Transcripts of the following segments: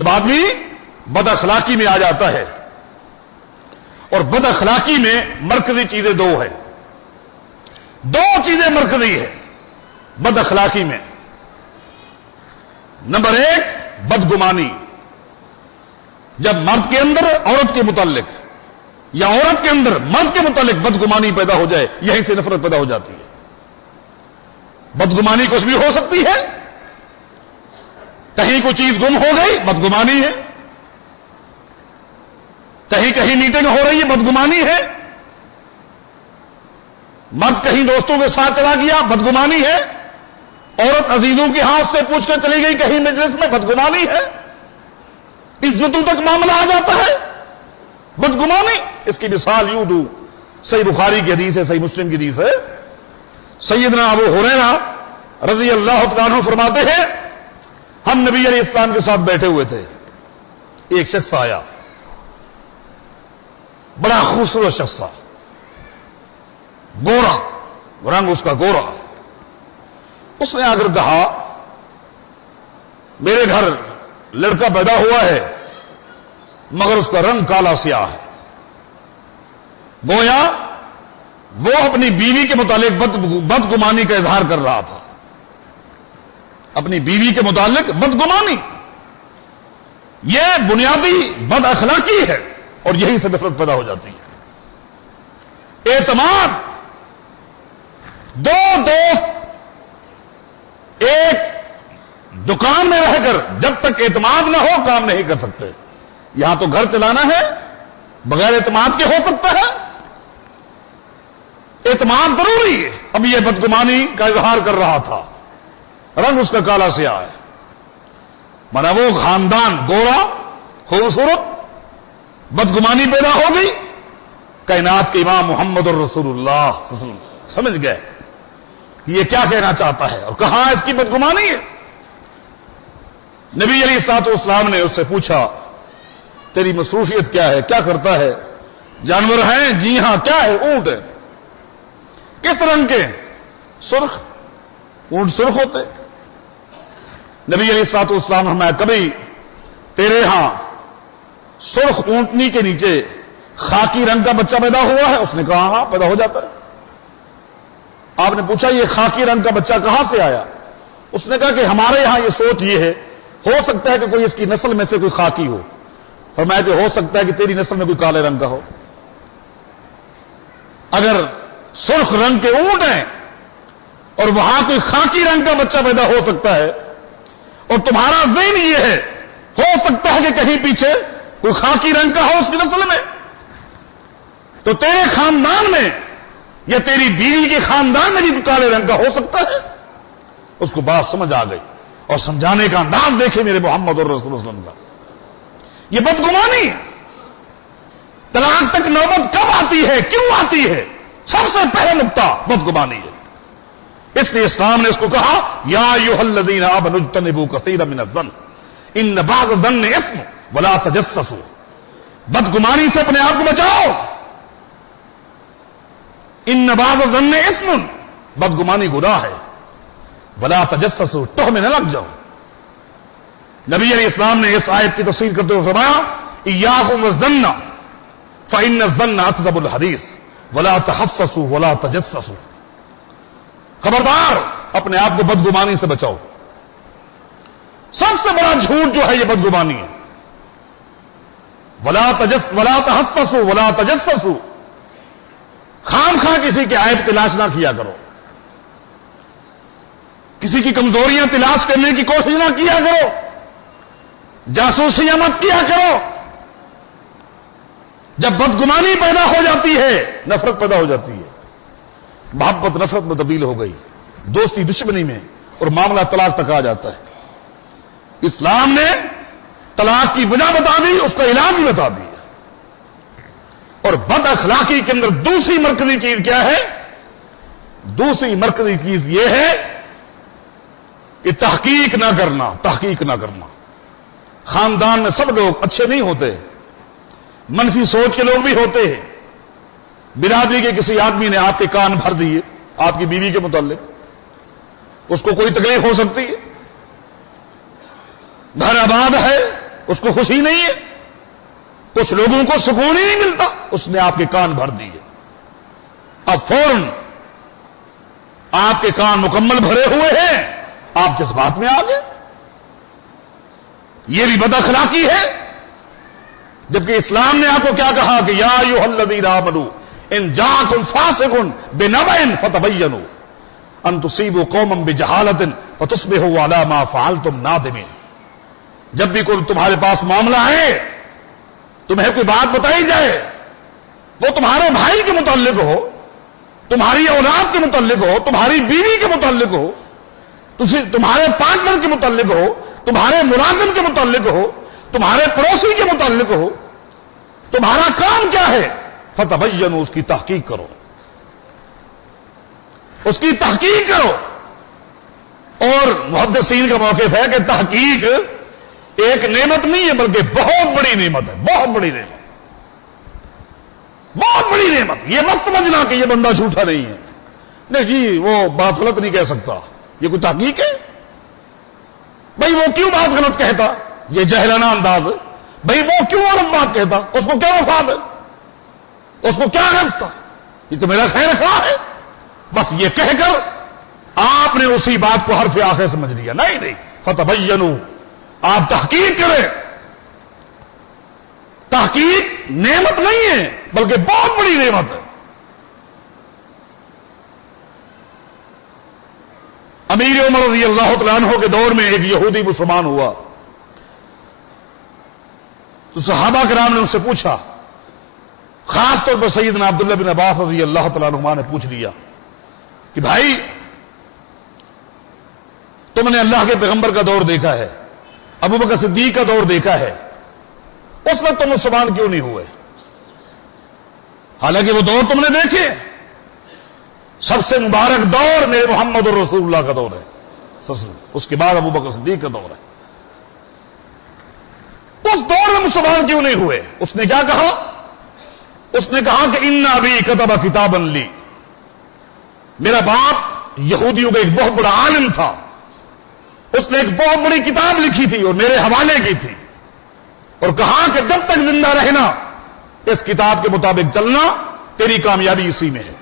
جب آدمی بد اخلاقی میں آ جاتا ہے، اور بد اخلاقی میں مرکزی چیزیں دو ہیں، دو چیزیں مرکزی ہیں بد اخلاقی میں۔ نمبر ایک، بدگمانی۔ جب مرد کے اندر عورت کے متعلق یا عورت کے اندر مرد کے متعلق بدگمانی پیدا ہو جائے، یہیں سے نفرت پیدا ہو جاتی ہے۔ بدگمانی کچھ بھی ہو سکتی ہے، کہیں کوئی چیز گم ہو گئی، بدگمانی ہے، کہیں کہیں میٹنگ ہو رہی ہے، بدگمانی ہے، مرد کہیں دوستوں کے ساتھ چلا گیا، بدگمانی ہے، عورت عزیزوں کے ہاتھ سے پوچھ کر چلی گئی کہیں مجلس میں، بدگمانی ہے، عزتوں تک معاملہ آ جاتا ہے، بدگمانی۔ اس کی مثال یوں دوں، صحیح بخاری کی حدیث ہے، صحیح مسلم کی حدیث ہے، سیدنا ابو ہریرہ رضی اللہ تعالیٰ عنہ فرماتے ہیں ہم نبی علیہ السلام کے ساتھ بیٹھے ہوئے تھے، ایک شخص آیا، بڑا خوبصورت شخص تھا، گورا، رنگ اس کا گورا۔ اس نے آ کر کہا میرے گھر لڑکا پیدا ہوا ہے مگر اس کا رنگ کالا سیاہ ہے۔ گویا وہ اپنی بیوی کے متعلق بدگمانی کا اظہار کر رہا تھا، اپنی بیوی کے متعلق بدگمانی۔ یہ بنیادی بد اخلاقی ہے اور یہی سے نفرت پیدا ہو جاتی ہے۔ اعتماد، دو دوست ایک دکان میں رہ کر جب تک اعتماد نہ ہو کام نہیں کر سکتے۔ یہاں تو گھر چلانا ہے، بغیر اعتماد کے ہو سکتا ہے؟ اعتماد ضروری ہے۔ اب یہ بدگمانی کا اظہار کر رہا تھا، رنگ اس کا کالا سیاہ ہے، مانا وہ خاندان گورا خوبصورت، بدگمانی پیدا ہو گئی۔ کائنات کے امام محمد الرسول اللہ صلی اللہ علیہ وسلم سمجھ گئے کہ یہ کیا کہنا چاہتا ہے اور کہاں اس کی بدگمانی ہے۔ نبی علیہ الصلوۃ والسلام نے اس سے پوچھا تیری مصروفیت کیا ہے، کیا کرتا ہے؟ جانور ہیں؟ جی ہاں۔ کیا ہے؟ اونٹ ہے۔ کس رنگ کے؟ سرخ۔ اونٹ سرخ ہوتے۔ نبی علیہ الصلوۃ والسلام نے فرمایا کبھی تیرے ہاں سرخ اونٹنی کے نیچے خاکی رنگ کا بچہ پیدا ہوا ہے؟ اس نے کہا ہاں پیدا ہو جاتا ہے۔ آپ نے پوچھا یہ خاکی رنگ کا بچہ کہاں سے آیا؟ اس نے کہا کہ ہمارے یہاں یہ سوچ یہ ہے، ہو سکتا ہے کہ کوئی اس کی نسل میں سے کوئی خاکی ہو۔ فرمایا کہ ہو سکتا ہے کہ تیری نسل میں کوئی کالے رنگ کا ہو۔ اگر سرخ رنگ کے اونٹ ہیں اور وہاں کوئی خاکی رنگ کا بچہ پیدا ہو سکتا ہے اور تمہارا ذہن یہ ہے ہو سکتا ہے کہ کہیں پیچھے کوئی خاکی رنگ کا ہو اس کی نسل میں، تو تیرے خاندان میں یا تیری بیوی کے خاندان میں بھی کالے رنگ کا ہو سکتا ہے۔ اس کو بات سمجھ آ گئی، اور سمجھانے کا انداز دیکھے میرے محمد اور رسول اللہ صلی اللہ علیہ وسلم کا۔ یہ بدگمانی ہے۔ طلاق تک نوبت کب آتی ہے، کیوں آتی ہے؟ سب سے پہلا نقطہ بدگمانی ہے۔ اس لیے اسلام نے اس کو کہا یا ایھا الذین آمنوا اجتنبوا کثیرا من الظن ان بعض الظن اثم ولا تجسسوا۔ بدگمانی سے اپنے آپ کو بچاؤ۔ ان بعض الظن اثم، بدگمانی گناہ ہے، ولا تجسسوا، تہمت میں نہ لگ جاؤ۔ نبی علیہ السلام نے اس آیت کی تفسیر کرتے ہوئے فرمایا ایاکم والظن فإن الظن اکذب الحدیث ولا تحسسوا ولا تجسسوا۔ خبردار، اپنے آپ کو بدگمانی سے بچاؤ۔ سب سے بڑا جھوٹ جو ہے یہ بدگمانی ہے۔ ولا تحسسوا ولا تجسسوا، خام خواہ کسی کے عیب تلاش نہ کیا کرو، کسی کی کمزوریاں تلاش کرنے کی کوشش نہ کیا کرو، جاسوسیاں مت کیا کرو۔ جب بدگمانی پیدا ہو جاتی ہے نفرت پیدا ہو جاتی ہے، محبت نفرت میں تبدیل ہو گئی، دوستی دشمنی میں، اور معاملہ طلاق تک آ جاتا ہے۔ اسلام نے طلاق کی وجہ بتا دی، اس کا علاج بھی بتا دیا۔ اور بد اخلاقی کے اندر دوسری مرکزی چیز کیا ہے؟ دوسری مرکزی چیز یہ ہے کہ تحقیق نہ کرنا، تحقیق نہ کرنا۔ خاندان میں سب لوگ اچھے نہیں ہوتے، منفی سوچ کے لوگ بھی ہوتے ہیں۔ برادری کے کسی آدمی نے آپ کے کان بھر دیے آپ کی بیوی کے متعلق، اس کو کوئی تکلیف ہو سکتی ہے۔ گھر آباد ہے، اس کو خوشی نہیں ہے، کچھ لوگوں کو سکون ہی نہیں ملتا، اس نے آپ کے کان بھر دیے، اب فوراً آپ کے کان مکمل بھرے ہوئے ہیں، آپ جذبات میں آ گئے۔ یہ بھی بد اخلاقی ہے، جبکہ اسلام نے آپ کو کیا کہا کہ یا ایھا الذین آمنوا ان جاءکم فاسق بنبأ فتبینوا ان تصیبوا قوما بجہالۃ فتصبحوا علی ما فعلتم نادمین۔ جب بھی کوئی تمہارے پاس معاملہ ہے، تمہیں کوئی بات بتائی جائے، وہ تمہارے بھائی کے متعلق ہو، تمہاری اولاد کے متعلق ہو، تمہاری بیوی کے متعلق ہو، تمہارے پارٹنر کے متعلق ہو، تمہارے ملازم کے متعلق ہو، تمہارے پڑوسی کے متعلق ہو، تمہارا کام کیا ہے؟ فتبینوا، اس کی تحقیق کرو، اس کی تحقیق کرو۔ اور محدثین کا موقف ہے کہ تحقیق ایک نعمت نہیں ہے بلکہ بہت بڑی نعمت ہے، بہت بڑی نعمت، بہت بڑی نعمت۔ یہ مت سمجھنا کہ یہ بندہ جھوٹا نہیں ہے، نہیں جی وہ بات غلط نہیں کہہ سکتا، یہ کوئی تحقیق ہے؟ بھئی وہ کیوں بات غلط کہتا؟ یہ جہلانہ انداز ہے۔ بھئی وہ کیوں غلط بات کہتا؟ اس کو کیا مفاد ہے؟ اس کو کیا غرض تھا؟ یہ تو میرا خیر خواہ ہے، بس یہ کہہ کر آپ نے اسی بات کو حرف آخر سمجھ لیا۔ نہیں، فتبینوا، آپ تحقیق کریں۔ تحقیق نعمت نہیں ہے بلکہ بہت بڑی نعمت ہے۔ امیر عمر رضی اللہ تعالیٰ عنہ کے دور میں ایک یہودی مسلمان ہوا، تو صحابہ کرام نے ان سے پوچھا، خاص طور پر سیدنا عبداللہ بن عباس رضی اللہ تعالیٰ عنہ نے پوچھ لیا کہ بھائی تم نے اللہ کے پیغمبر کا دور دیکھا ہے، ابو بکر صدیق کا دور دیکھا ہے، اس وقت تم مسلمان کیوں نہیں ہوئے؟ حالانکہ وہ دور تم نے دیکھے، سب سے مبارک دور میرے محمد رسول اللہ کا دور ہے، اس کے بعد ابو بکر صدیق کا دور ہے، اس دور میں مسلمان کیوں نہیں ہوئے؟ اس نے کیا کہا؟ اس نے کہا کہ ان ابی کتب کتابا لی، میرا باپ یہودیوں کا ایک بہت بڑا عالم تھا، اس نے ایک بہت بڑی کتاب لکھی تھی اور میرے حوالے کی تھی، اور کہا کہ جب تک زندہ رہنا اس کتاب کے مطابق چلنا، تیری کامیابی اسی میں ہے۔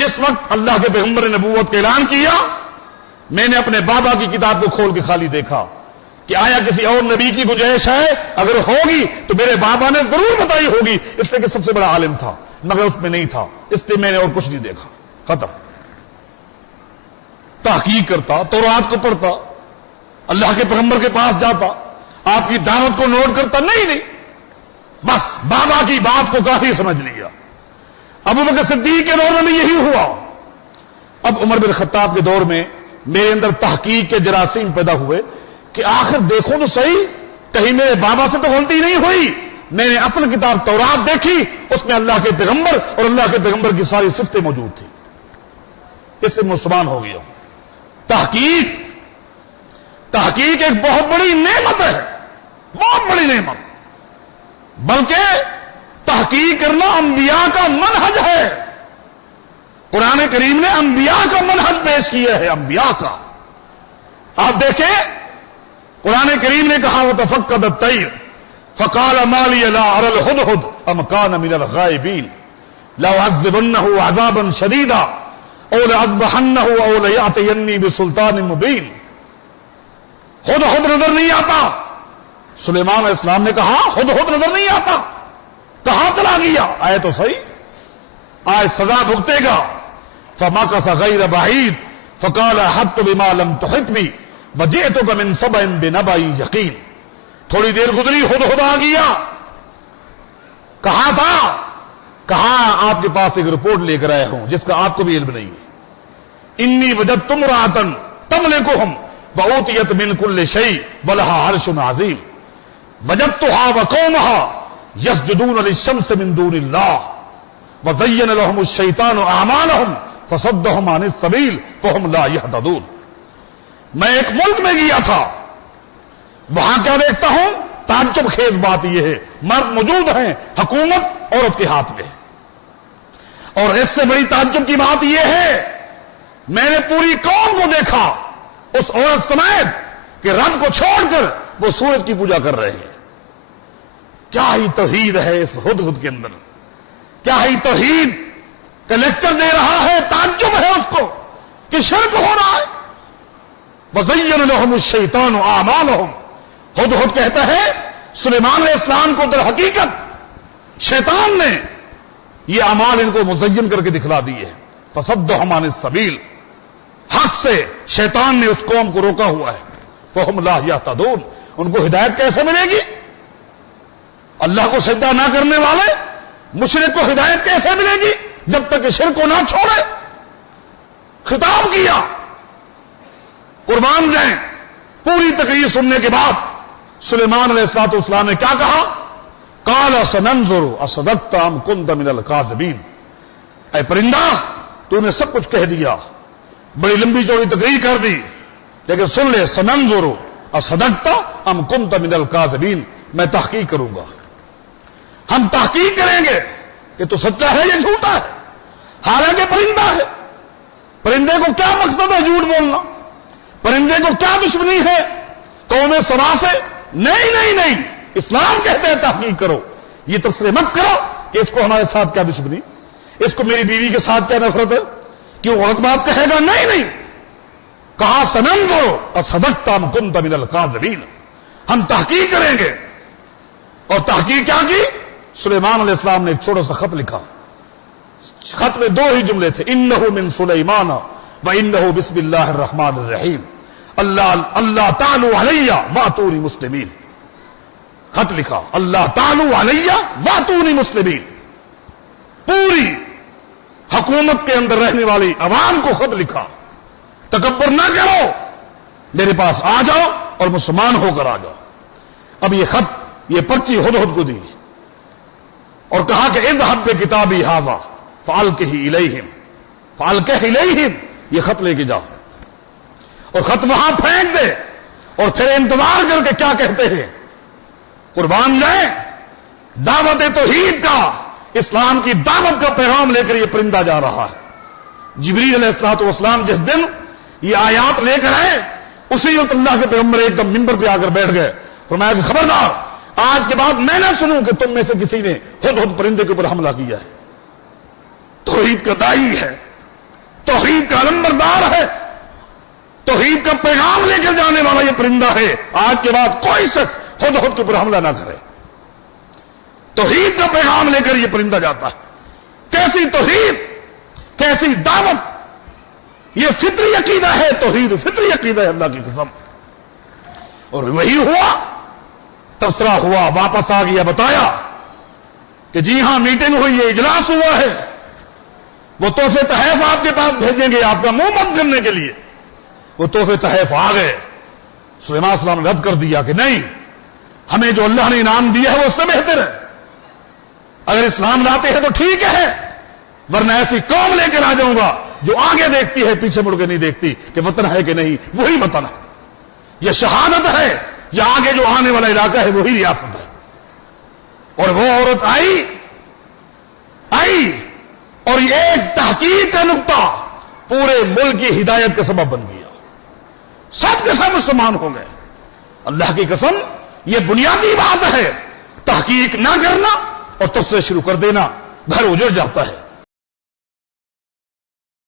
جس وقت اللہ کے پیغمبر نے نبوت کا اعلان کیا، میں نے اپنے بابا کی کتاب کو کھول کے خالی دیکھا کہ آیا کسی اور نبی کی گنجائش ہے؟ اگر ہوگی تو میرے بابا نے ضرور بتائی ہوگی، اس لیے کہ سب سے بڑا عالم تھا، مگر اس میں نہیں تھا، اس لیے میں نے اور کچھ نہیں دیکھا۔ ختم۔ تحقیق کرتا، تورات کو پڑھتا، اللہ کے پیغمبر کے پاس جاتا، آپ کی دعوت کو نوٹ کرتا، نہیں، بس بابا کی بات کو کافی سمجھ لیا۔ ابو بکر صدیق کے دور میں بھی یہی ہوا۔ اب عمر بن خطاب کے دور میں میرے اندر تحقیق کے جراثیم پیدا ہوئے کہ آخر دیکھو تو صحیح، کہیں میرے بابا سے تو غلطی نہیں ہوئی۔ میں نے اصل کتاب تورات دیکھی، اس میں اللہ کے پیغمبر اور اللہ کے پیغمبر کی ساری صفتیں موجود تھی، اس سے مسلمان ہو گیا۔ تحقیق ایک بہت بڑی نعمت ہے، بہت بڑی نعمت، بلکہ تحقیق کرنا انبیاء کا منہج ہے۔ قرآن کریم نے انبیاء کا منہج پیش کیا ہے، انبیاء کا۔ آپ دیکھیں قرآن کریم نے کہا وَتَفَقَّدَ الطَّيْرَ فَقَالَ مَا لِيَ لَا أَرَى الْهُدْهُدَ أَمْ كَانَ مِنَ الْغَائِبِينَ لَأُعَذِّبَنَّهُ عَذَابًا شَدِيدًا أَوْ لَأَذْبَحَنَّهُ أَوْ لَيَأْتِيَنِّي بِسُلْطَانٍ مُبِينٍ۔ ہدہد نظر نہیں آتا، سلیمان علیہ السلام نے کہا ہدہد نظر نہیں آتا، کہاں چلا گیا؟ آئے تو صحیح، آج سزا بھگتے گا۔ فَمَكَثَ غَيْرَ بَعِيدٍ فَقَالَ أَحَطتُ بِمَا لَمْ تُحِطْ بِهِ وَجِئْتُكَ مِنْ سَبَإٍ بِنَبَإٍ يَقِينٍ۔ تھوڑی دیر گزری، ہدہد آ گیا۔ کہاں تھا؟ کہاں آپ کے پاس ایک رپورٹ لے کر آیا ہوں جس کا آپ کو بھی علم نہیں ہے۔ انی وجدت امرأة تملکہم وأوتیت من کل شیء ولہا عرش عظیم وجدتها وقومها یسجدون للشمس من دون اللہ وزین لهم الشیطان اعمالهم فصدهم عن السبیل فهم لا یہتدون۔ میں ایک ملک میں گیا تھا، وہاں کیا دیکھتا ہوں؟ تعجب خیز بات یہ ہے، مرد موجود ہیں، حکومت عورت کے ہاتھ میں ہے، اور اس سے بڑی تعجب کی بات یہ ہے میں نے پوری قوم کو دیکھا اس عورت سمیت کہ رب کو چھوڑ کر وہ سورج کی پوجا کر رہے ہیں۔ کیا ہی توحید ہے اس ہدہد کے اندر، کیا ہی توحید کا لیکچر دے رہا ہے، تعجب ہے اس کو کہ شرک ہو رہا ہے۔ وَزَيَّنَ لَهُمُ الشَّيْطَانُ أَعْمَالَهُمْ، ہدہد کہتا ہے سلیمان علیہ السلام کو در حقیقت شیطان نے یہ اعمال ان کو مزین کر کے دکھلا دیے ہیں۔ فَصَدَّهُمْ عَنِ السَّبِيلِ، حق سے شیطان نے اس قوم کو روکا ہوا ہے۔ فَهُمْ لَا يَهْتَدُونَ، ان کو ہدایت کیسے ملے گی؟ اللہ کو سجدہ نہ کرنے والے مشرک کو ہدایت کیسے ملے گی جب تک شرک کو نہ چھوڑے؟ خطاب کیا، قربان جائیں۔ پوری تقریر سننے کے بعد سلیمان علیہ السلام نے کیا کہا؟ قال سننظر اصدقت ام كنت من الكاذبین، اے پرندہ تو نے سب کچھ کہہ دیا، بڑی لمبی چوڑی تقریر کر دی، لیکن سن لے، سننظر اصدقت ام كنت من الكاذبین، میں تحقیق کروں گا، ہم تحقیق کریں گے کہ تو سچا ہے یا جھوٹا ہے۔ حالانکہ پرندہ ہے، پرندے کو کیا مقصد ہے جھوٹ بولنا؟ پرندے کو کیا دشمنی ہے قوم سبا سے؟ نہیں، اسلام کہتے ہیں تحقیق کرو، یہ تبصرے مت کرو کہ اس کو ہمارے ساتھ کیا دشمنی، اس کو میری بیوی کے ساتھ کیا نفرت ہے، کیوں غلط بات کہے گا؟ نہیں، کہا سننظر اصدقت ام كنت من الكاذبین، ہم تحقیق کریں گے۔ اور تحقیق کیا کی؟ سلیمان علیہ السلام نے ایک چھوٹا سا خط لکھا، خط میں دو ہی جملے تھے، انہ من سلیمان وانہ بسم اللہ الرحمن الرحیم، اللہ تعالوا علی واتونی مسلمین۔ خط لکھا، اللہ تعالوا علی واتونی مسلمین، پوری حکومت کے اندر رہنے والی عوام کو خط لکھا، تکبر نہ کرو، میرے پاس آ جاؤ اور مسلمان ہو کر آ جاؤ۔ اب یہ خط، یہ پرچی ہدہد کو دی اور کہا کہ اذهب بکتابی ھذا فالقہ الیہم، یہ خط لے کے جاؤ اور خط وہاں پھینک دے، اور پھر انتظار کر کے کیا کہتے ہیں۔ قربان جائیں، دعوت توحید کا، اسلام کی دعوت کا پیغام لے کر یہ پرندہ جا رہا ہے۔ جبریل علیہ السلام جس دن یہ آیات لے کر آئے، اسی وقت اللہ کے پیغمبر ایک دم منبر پہ آ کر بیٹھ گئے، فرمایا کہ خبردار، آج کے بعد میں نہ سنوں کہ تم میں سے کسی نے ہدہد پرندے کے اوپر حملہ کیا ہے۔ توحید کا داعی ہے، توحید کا علمبردار ہے، توحید کا پیغام لے کر جانے والا یہ پرندہ ہے۔ آج کے بعد کوئی شخص ہدہد کے اوپر حملہ نہ کرے، توحید کا پیغام لے کر یہ پرندہ جاتا ہے۔ کیسی توحید، کیسی دعوت، یہ فطری عقیدہ ہے، توحید فطری عقیدہ ہے، اللہ کی قسم۔ اور وہی ہوا، تبصرہ ہوا، واپس آ گیا، بتایا کہ جی ہاں میٹنگ ہوئی ہے، اجلاس ہوا ہے، وہ تحفے تحائف آپ کے پاس بھیجیں گے آپ کا منہ بند کرنے کے لیے۔ وہ تحفے تحائف آ گئے، سلیمان علیہ السلام نے رد کر دیا کہ نہیں، ہمیں جو اللہ نے انعام دیا ہے وہ اس سے بہتر ہے، اگر اسلام لاتے ہیں تو ٹھیک ہے، ورنہ ایسی قوم لے کر آ جاؤں گا جو آگے دیکھتی ہے پیچھے مڑ کے نہیں دیکھتی کہ وطن ہے کہ نہیں، وہی وطن ہے، یہ شہادت ہے، یا آگے جو آنے والا علاقہ ہے وہی ریاست ہے۔ اور وہ عورت آئی اور یہ ایک تحقیق کا نقطہ پورے ملک کی ہدایت کا سبب بن گیا، سب کے سب مسلمان ہو گئے۔ اللہ کی قسم، یہ بنیادی بات ہے، تحقیق نہ کرنا اور تب سے شروع کر دینا گھر اجڑ جاتا ہے۔